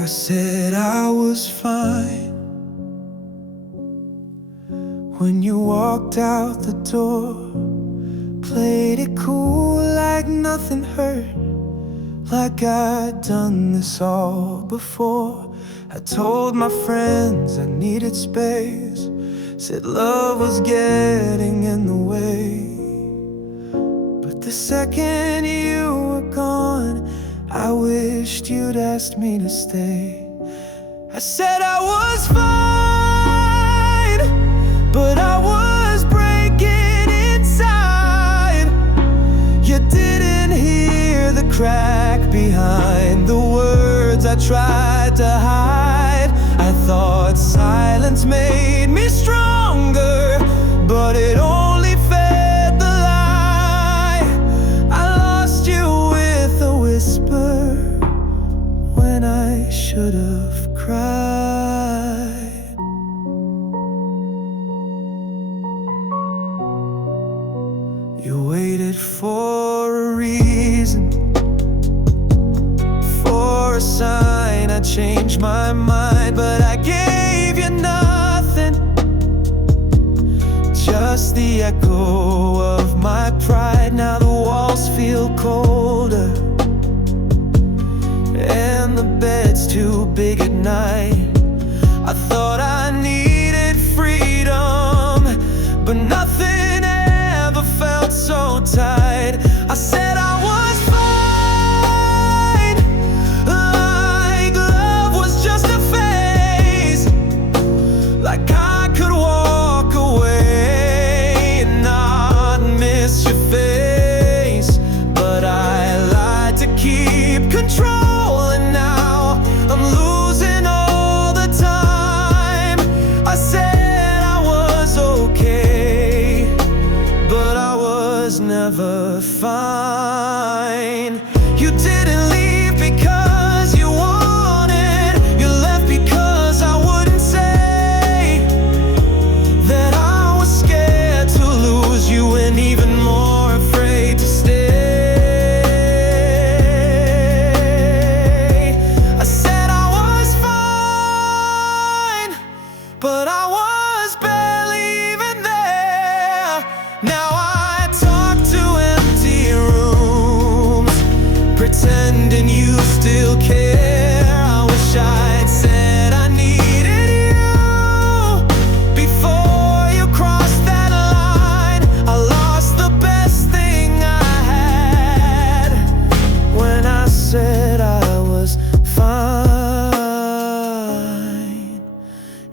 I said I was fine when you walked out the door. Played it cool like nothing hurt, like I'd done this all before. I told my friends I needed space, said love was getting in the way. But the second you were gone, I wished you'd asked me to stay. I said I was fine, but I was breaking inside. You didn't hear the crack behind the words I tried to hide. I thought silence made me stronger, but it only fed the lie. I lost you with a whisper when I should have cried. You waited for a reason, for a sign I changed my mind, but I gave you nothing, just the echo of my pride. Now the walls feel colder and the bed's too big at night. I thought I needed freedom, but nothing ever felt so tight. I said I was fine, like love was just a phase, like I could walk away and not miss your face. But I lied to keep control, and now I'm losing all the time. I said I was okay, but I was never fine. You didn't leave because you wanted, you left because I wouldn't say that I was scared to lose you and even more afraid to stay. I said I was fine, but I was barely even there. Now I talk to empty rooms, pretending you still care. I wish I'd said I needed you before you crossed that line. I lost the best thing I had when I said I was fine.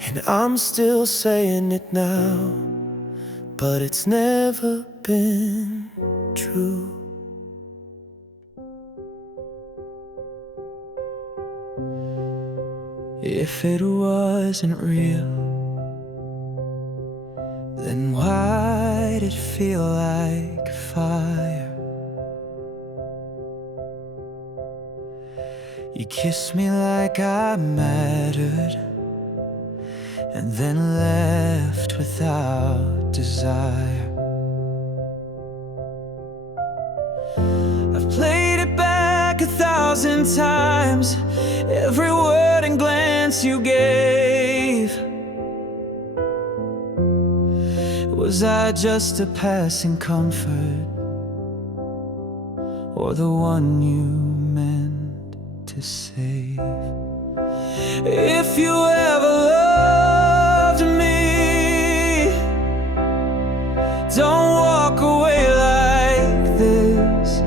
And I'm still saying it now, but it's never been true. If it wasn't real, then why'd it feel like fire? You kissed me like I mattered, and then left without desire. I've played it back 1,000 times, every word and glance you gave. Was I just a passing comfort, or the one you meant to save? If you ever loved me, don't walk away like this.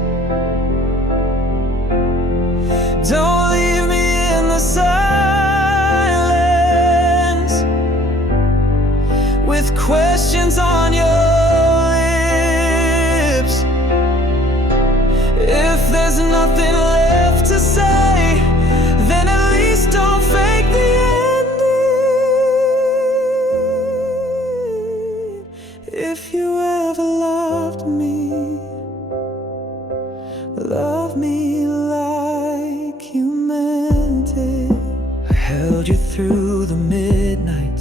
Don't leave me in the silence with questions on your lips. If there's nothing left to say, then at least don't fake the ending. If you ever loved me, love me like you meant it. I held you through the midnight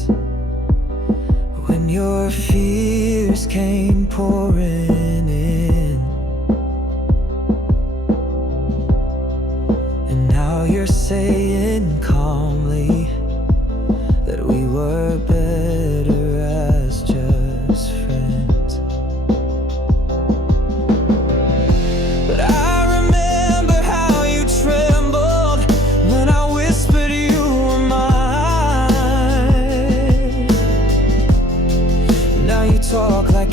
when your fears came pouring in. And now you're saying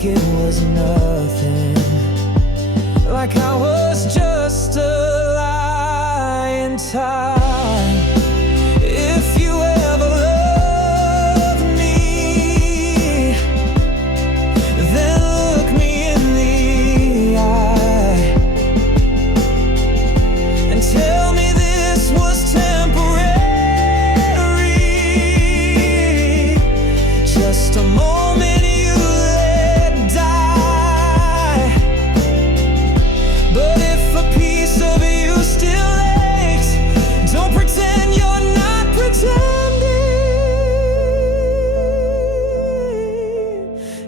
like it was nothing, like I was just a lie in time. If you ever loved me, then look me in the eye and tell me this was temporary, just a moment you let die. But if a piece of you still aches, don't pretend you're not pretending.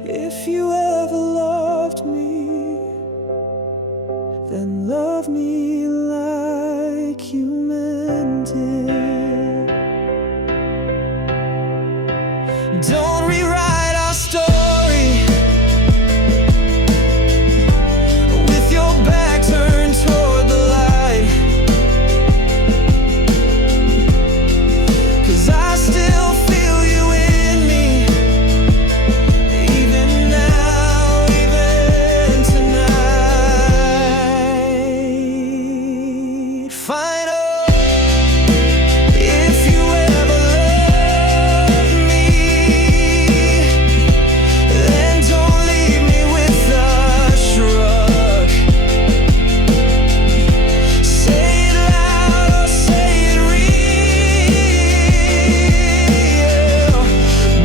If you ever loved me, then love me like you meant it. Don't rewrite our story with your back turned toward the light, 'cause I still feel you in me, even now, even tonight. Final, if you ever love me, then don't leave me with a shrug. Say it loud or say it real,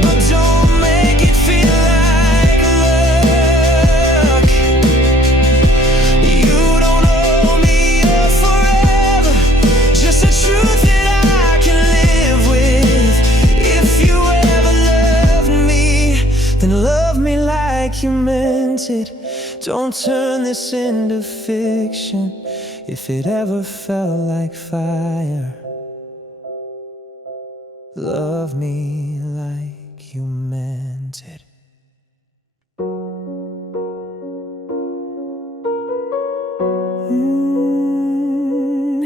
but don't make it feel like luck. You don't owe me a forever, just a truth that I can live with. If you ever loved me, then love me like you meant it. Don't turn this into fiction. If it ever felt like fire, love me like you meant it.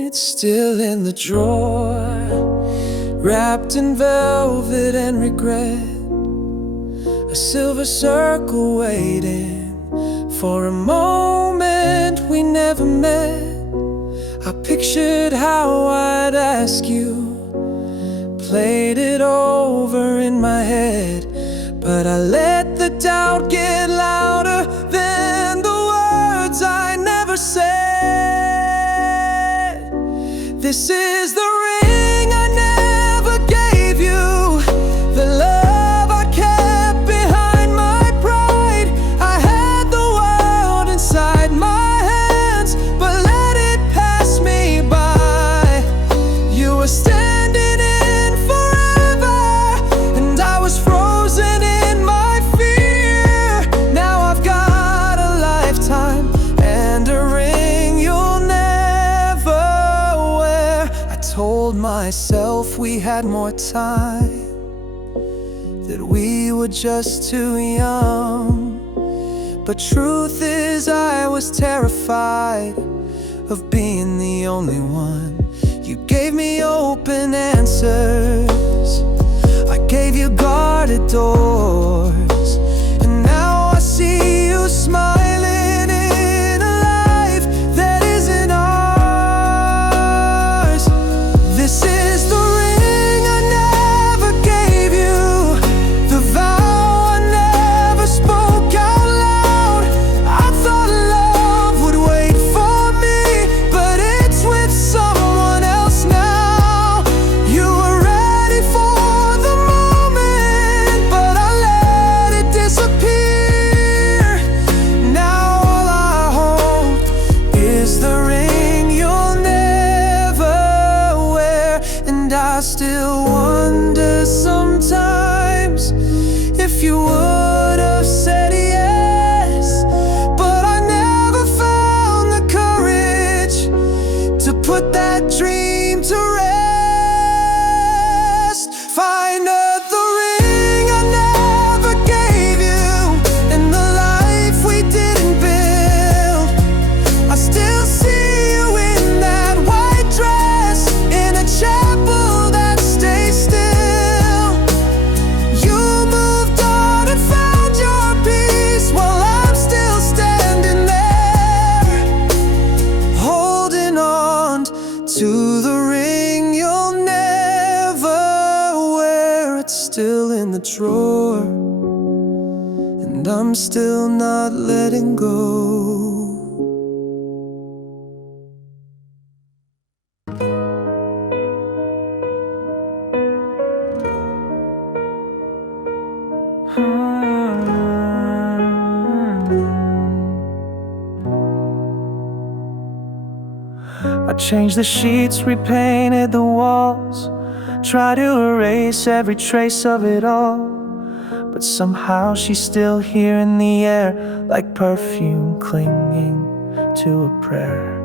It's still in the drawer, wrapped in velvet and regret. A silver circle waiting for a moment we never met. I pictured how I'd ask you, played it over in my head, but I let the doubt get louder than the words I never said. This is the ring I never gave you, the love I kept behind my pride. I had the world inside my hands, but let it pass me by. You were standing in forever, and I was frozen in my fear. Now I've got a lifetime and a ring you'll never wear. I told myself we had more time, that we were just too young. But truth is I was terrified of being the only one. You gave me open answers, I gave you guarded doors, and now I see you smiling in a life that isn't ours. This is the ring I never gave you, the vow I never spoke out loud. I thought love would wait for me, but it's with someone else now. You were ready for the moment, but I let I'm still not letting go. I changed the sheets, repainted the walls, tried to erase every trace of it all. But somehow she's still here in the air, like perfume clinging to a prayer.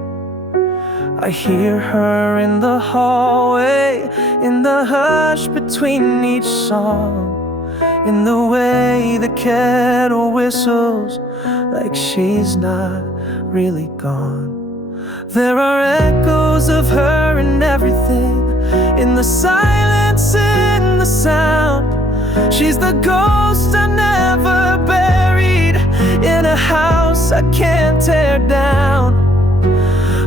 I hear her in the hallway, in the hush between each song, in the way the kettle whistles, like she's not really gone. There are echoes of her in everything, in the silence, in the sound. She's the ghost I never buried, in a house I can't tear down.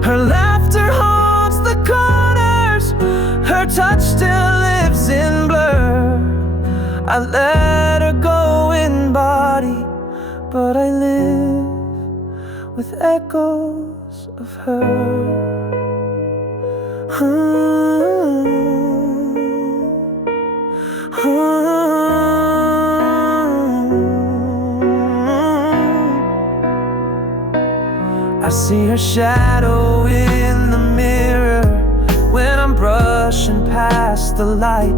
Her laughter haunts the corners, her touch still lives in blur. I let her go in body, but I live with echoes of her. I see her shadow in the mirror when I'm brushing past the light.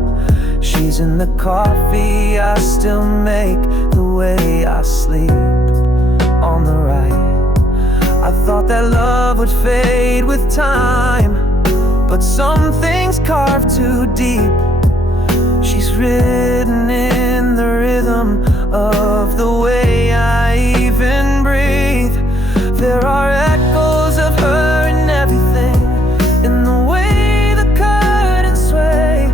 She's in the coffee I still make, the way I sleep on the right. I thought that love would fade with time, but some things carve too deep. She's written in the rhythm of the way I even breathe. There are echoes of her in everything, in the way the curtains sway,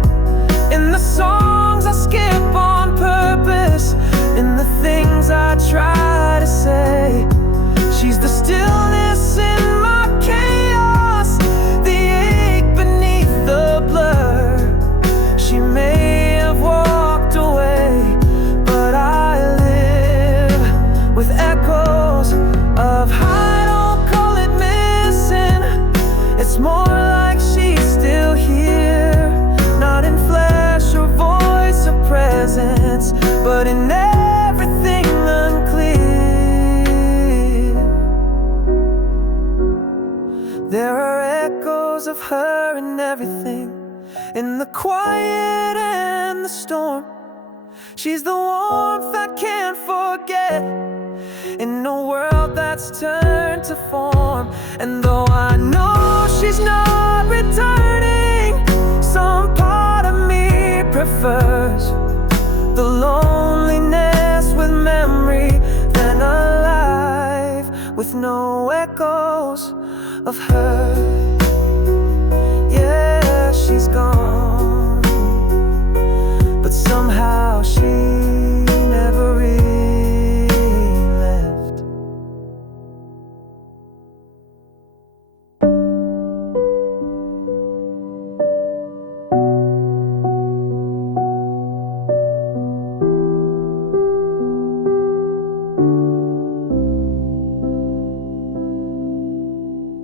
in the songs I skip on purpose, in the things I try to say. She's the stillness in my chaos, the ache beneath the blur. She may have walked away, but I live with echoes of her. I don't call it missing, it's more like she's still here, not in flesh or voice or presence, but in everything unclear. There are echoes of her in everything, in the quiet and the storm. She's the warmth I can't forget, in a world that's turned to form. And though I know she's not returning, some part of me prefers the loneliness with memory than a life with no echoes of her. Yeah, she's gone, but somehow she never really left.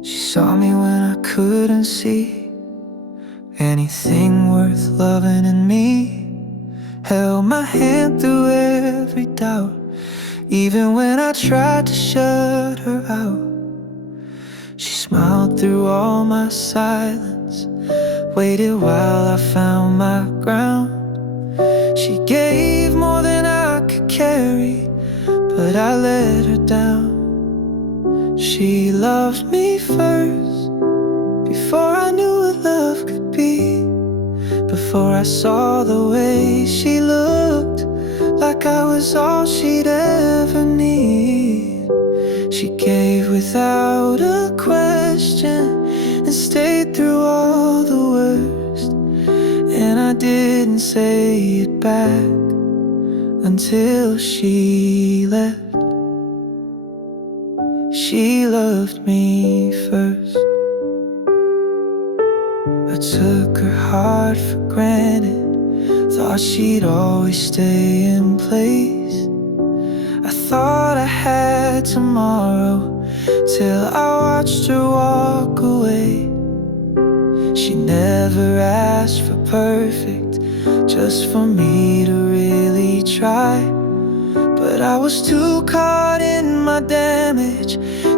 She saw me when I couldn't see anything worth loving in me, held my hand through every doubt, even when I tried to shut her out. She smiled through all my silence, waited while I found my ground. She gave more than I could carry, but I let her down. She loved me first, before I knew what love could be, before I saw the way she looked, like I was all she'd ever need. She gave without a question, and stayed through all the worst. And I didn't say it back until she left. She loved me first. I took her heart for granted, thought she'd always stay in place. I thought I had tomorrow, till I watched her walk away. She never asked for perfect, just for me to really try. But I was too caught in my damage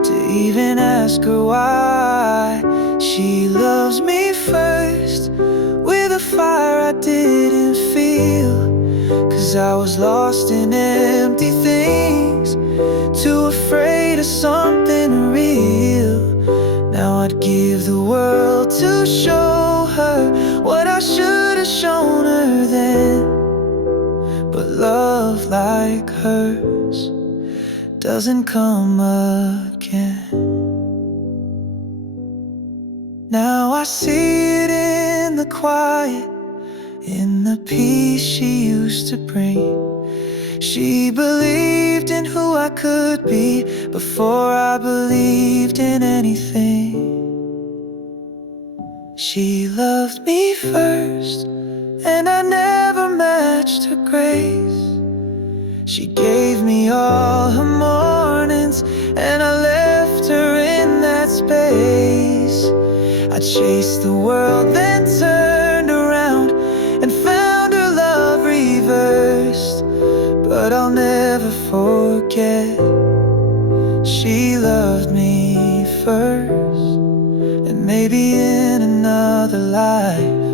to even ask her why. She loves me first, with a fire I didn't feel, 'cause I was lost in empty things, too afraid of something real. Now I'd give the world to show her what I should have shown her then. But love like hers doesn't come again. Now I see it in the quiet, in the peace she used to bring. She believed in who I could be before I believed in anything. She loved me first, and I never matched her grace. She gave me all her mornings, and I left her in that space. I chased the world, then turned around and found her love reversed. But I'll never forget, she loved me first. And maybe in another life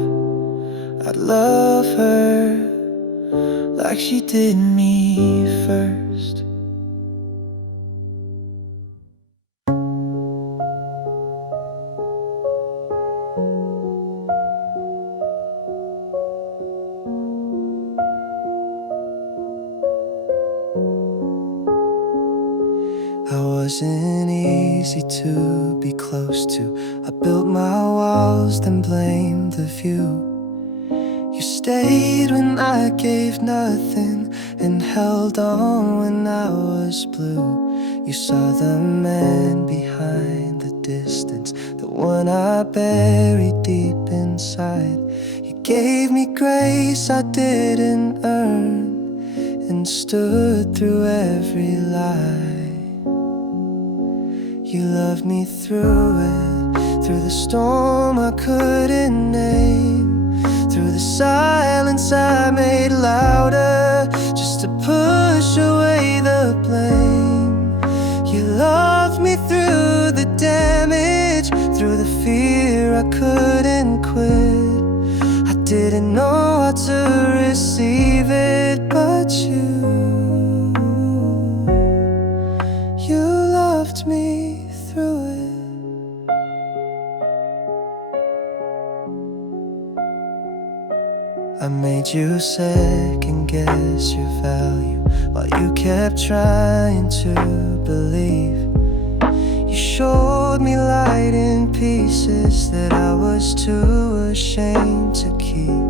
I'd love her like she did me first. I wasn't easy to be close to. I built my walls, then blamed the view. You stayed when I gave nothing, and held on when I was blue. You saw the man behind the distance, the one I buried deep inside. You gave me grace I didn't earn, and stood through every lie. You loved me through it, through the storm I couldn't name, through the silence I made louder, just to push away the blame. You loved me through the damage, through the fear I couldn't quit. I didn't know how to receive it, but you loved me through it. I made you second guess your value, while you kept trying to believe. You showed me light in pieces that I was too ashamed to keep.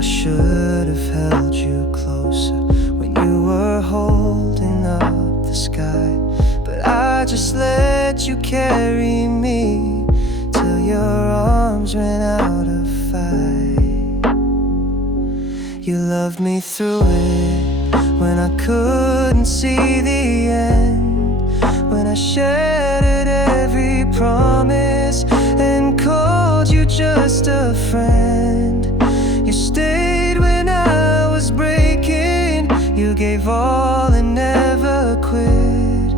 I should have held you closer when you were holding up the sky, but I just let you carry me till your arms ran out of fight. You loved me through it, when I couldn't see the end, when I shattered every promise and called you just a friend. You stayed when I was breaking, you gave all and never quit.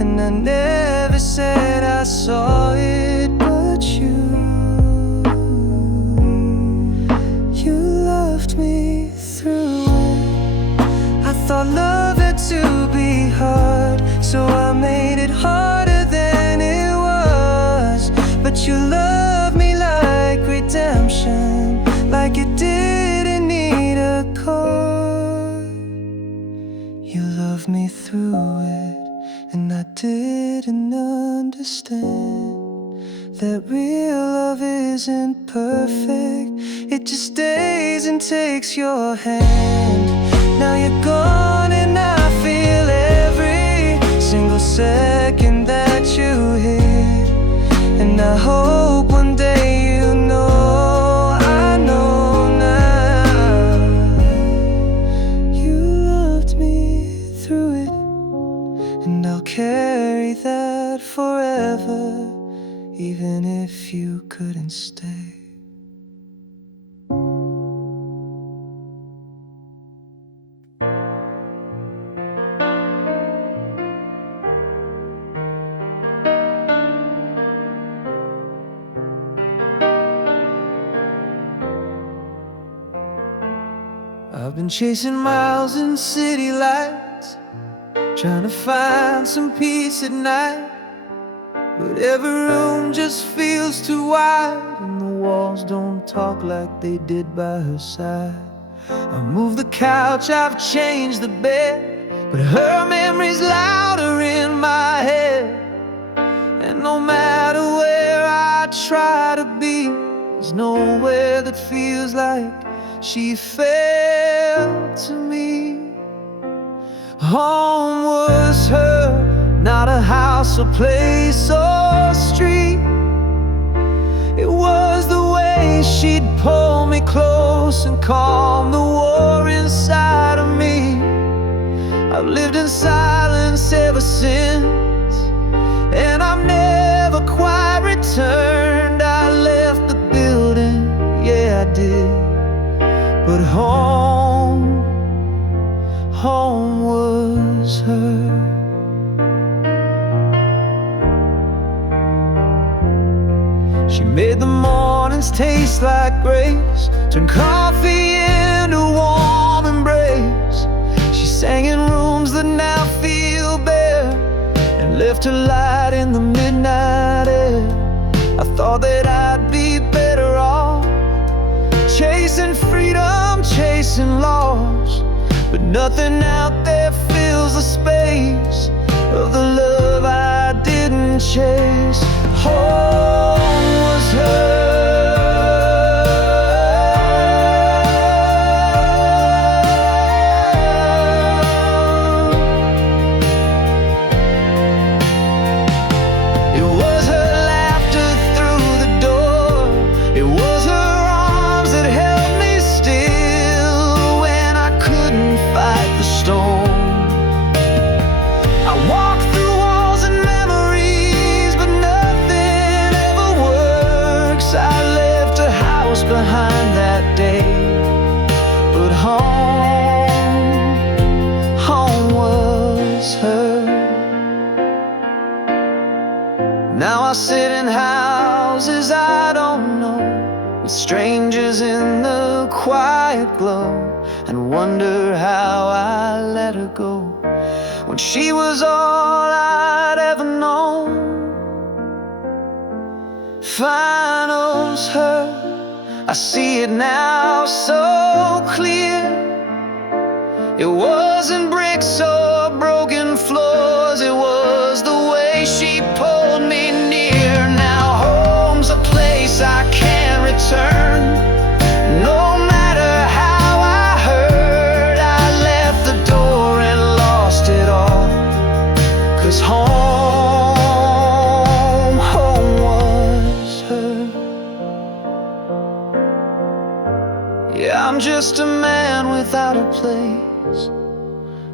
And I never said I saw it, but you loved me through it. I thought love had to be hard, so I made it harder than it was. But you loved me like redemption, like it didn't need a card. You loved me through it, and I didn't understand that real love isn't perfect. It just stays and takes your hand. Now you're gone and I feel every single second that you hid. And I hope one day you know, I know now, you loved me through it. forever, even if you couldn't stay. I've been chasing miles in city lights, trying to find some peace at night. But every room just feels too wide, and the walls don't talk like they did by her side. I've moved the couch, I've changed the bed, but her memory's louder in my head. And no matter where I try to be, there's nowhere that feels like she felt to me. Home was her, not a house or place or street. It was the way she'd pull me close and calm the war inside of me. I've lived in silence ever since, and I've never quite returned. I left the building, yeah I did, but home was her. She made the mornings taste like grapes, turned coffee into a warm embrace. She sang in rooms that now feel bare, and left her light in the midnight air. I thought that I'd be better off chasing freedom, chasing loss, but nothing out there fills the space of the love I didn't chase. Home was her. It was her laughter through the door. It was her arms that held me still when I couldn't fight the storm. I walked through walls and memories, but nothing ever works. I left a house behind that day, but home was her. Now I sit in houses I don't know, with strangers in the quiet glow, and wonder how I let her go when she was all I'd ever known. Finals her, I see it now so clear. It wasn't bricks or broken floors, it was the way she pulled me near. Now home's a place I can't return. No matter how I hurt, I left the door and lost it all. 'Cause home was her. Yeah, I'm just a man without a place,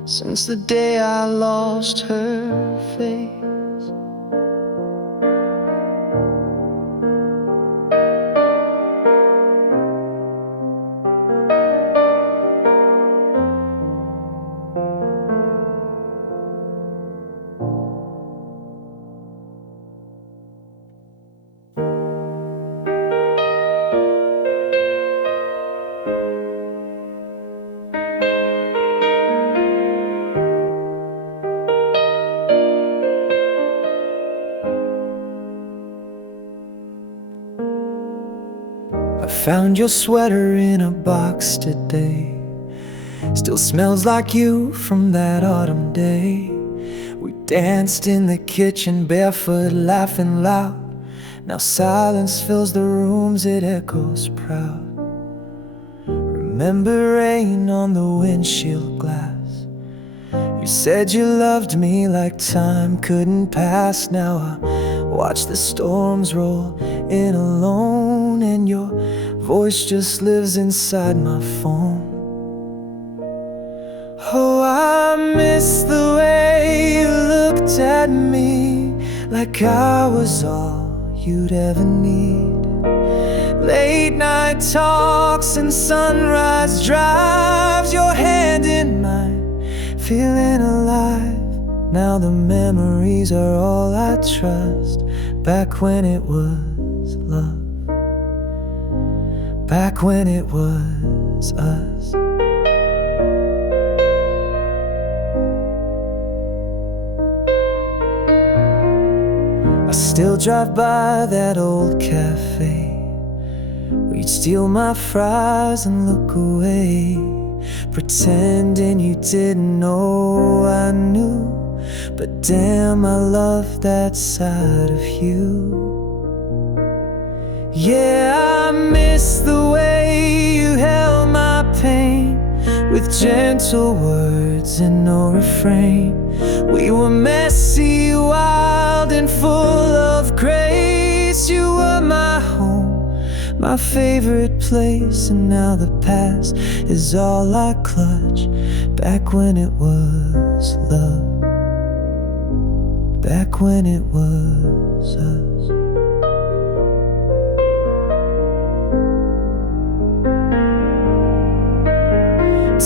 since the day I lost her face. Found your sweater in a box today. Still smells like you from that autumn day. We danced in the kitchen barefoot, laughing loud. Now silence fills the rooms, it echoes proud. Remember rain on the windshield glass. You said you loved me like time couldn't pass. Now I watch the storms roll in alone, and your voice just lives inside my phone. Oh, I miss the way you looked at me, like I was all you'd ever need. Late night talks and sunrise drives, your hand in mine, feeling alive. Now the memories are all I trust. Back when it was love, back when it was us. I still drive by that old cafe where you'd steal my fries and look away, pretending you didn't know I knew. But damn, I love that side of you. Yeah, I miss the way you held my pain with gentle words and no refrain. We were messy, wild, and full of grace. You were my home, my favorite place. And now the past is all I clutch. Back when it was love, back when it was us.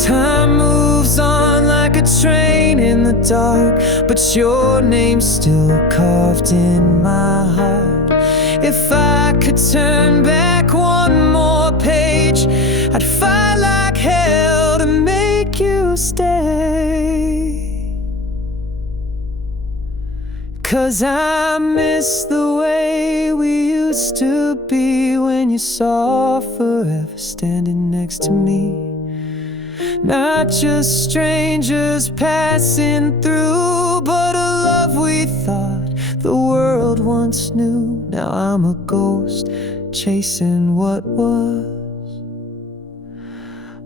Time moves on like a train in the dark, but your name's still carved in my heart. If I could turn back one more page, I'd fight like hell to make you stay. 'Cause I miss the way we used to be when you saw forever standing next to me. Not just strangers passing through, but a love we thought the world once knew. Now I'm a ghost chasing what was,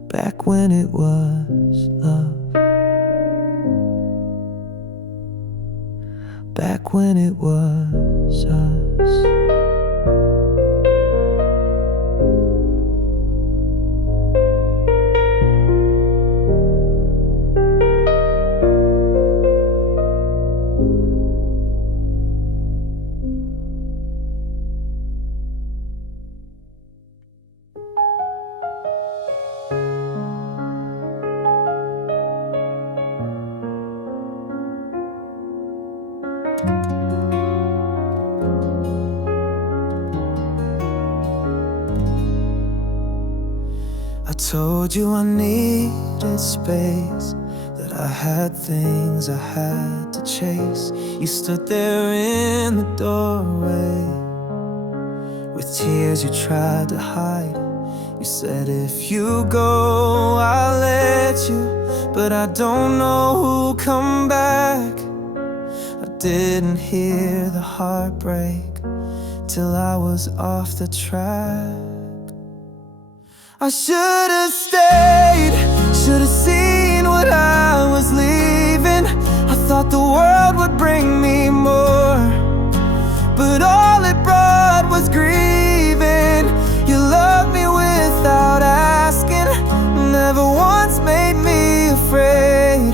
back when it was love, back when it was us. I told you I needed space, that I had things I had to chase. You stood there in the doorway, with tears you tried to hide. You said, if you go, I'll let you, but I don't know who'll come back. I didn't hear the heartbreak till I was off the track. I should have stayed, should have seen what I was leaving. I thought the world would bring me more, but all it brought was grieving. You loved me without asking, never once made me afraid.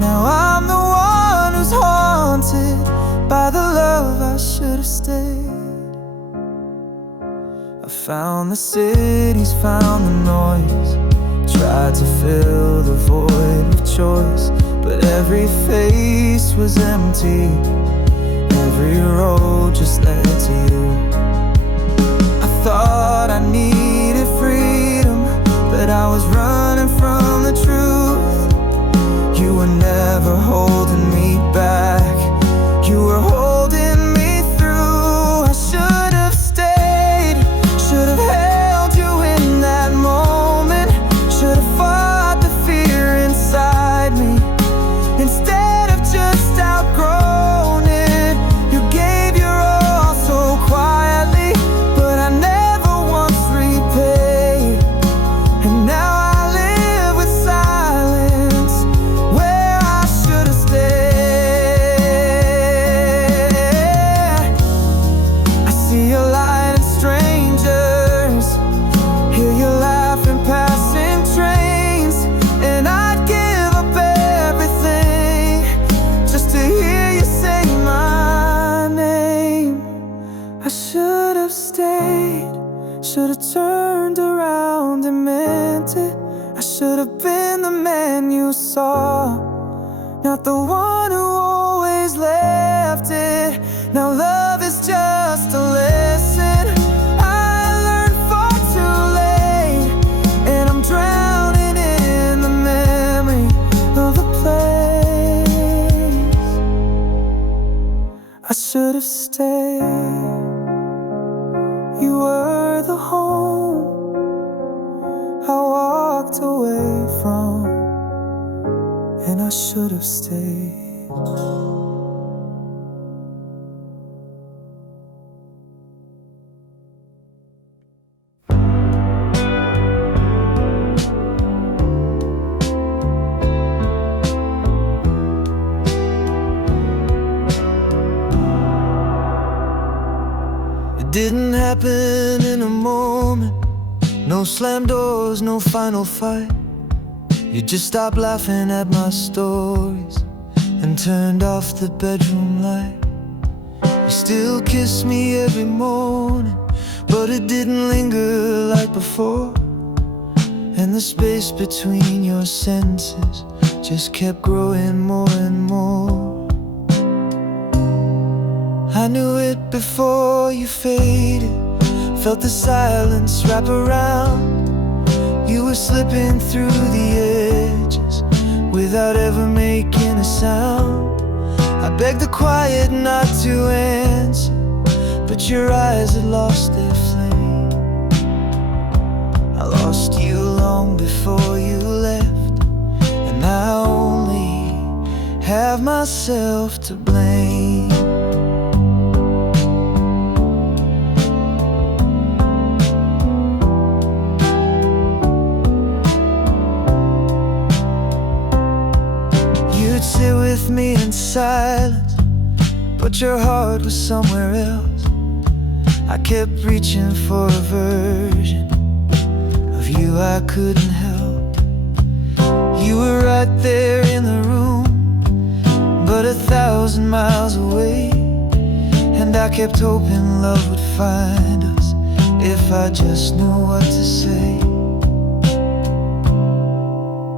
Now I'm the one who's haunted by the love I should have stayed. I found the cities, found the noise, tried to fill the void with choice, but every face was empty, every road just led to you. I thought I needed freedom, but I was running from the truth. You were never holding me back, you were holding me through. I should have stayed, should have held you in that moment, should have fought the fear inside me. Instead of just outgrown it, you gave your all Should've turned around and meant it. I should've been the man you saw, not the one who always left it. Now love is just a lesson I learned far too late, and I'm drowning in the memory of the place. I should've stayed. You were the home I walked away from, and I should have stayed. It didn't happen in a moment. No slam doors, no final fight. You just stopped laughing at my stories and turned off the bedroom light. You still kiss me every morning, but it didn't linger like before. And the space between your sentences just kept growing more and more. I knew it before you faded, felt the silence wrap around. You were slipping through the edges without ever making a sound. I begged the quiet not to answer, but your eyes had lost their flame. I lost you long before you left, and I only have myself to blame. Sit with me in silence, but your heart was somewhere else. I kept reaching for a version of you I couldn't help. You were right there in the room, but 1,000 miles away. And I kept hoping love would find us if I just knew what to say.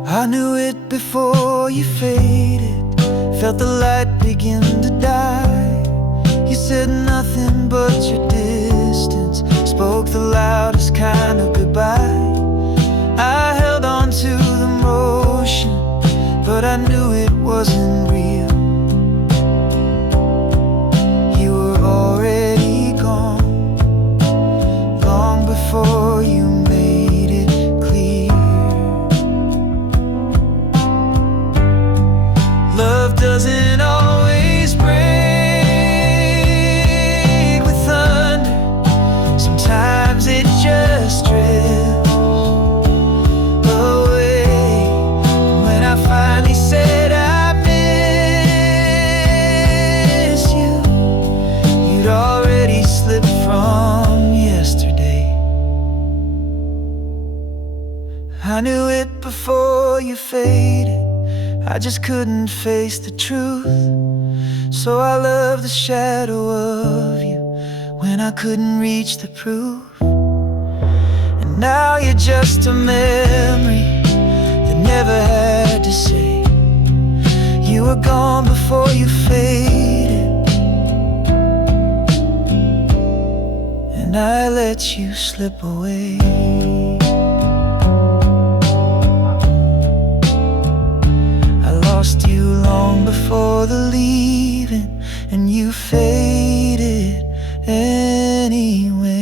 I knew it before you faded, felt the light begin to die. You said nothing but your distance, spoke the loudest kind of goodbye. I held on to the motion, but I knew it wasn't real. You were already gone, long before you made it clear. Love doesn't always break with thunder. Sometimes it just drifts away. When I finally said I miss you, you'd already slipped from yesterday. I knew it before you faded, I just couldn't face the truth. So I loved the shadow of you when I couldn't reach the proof. And now you're just a memory that never had to say. You were gone before you faded, and I let you slip away. Lost you long before the leaving, and you faded anyway.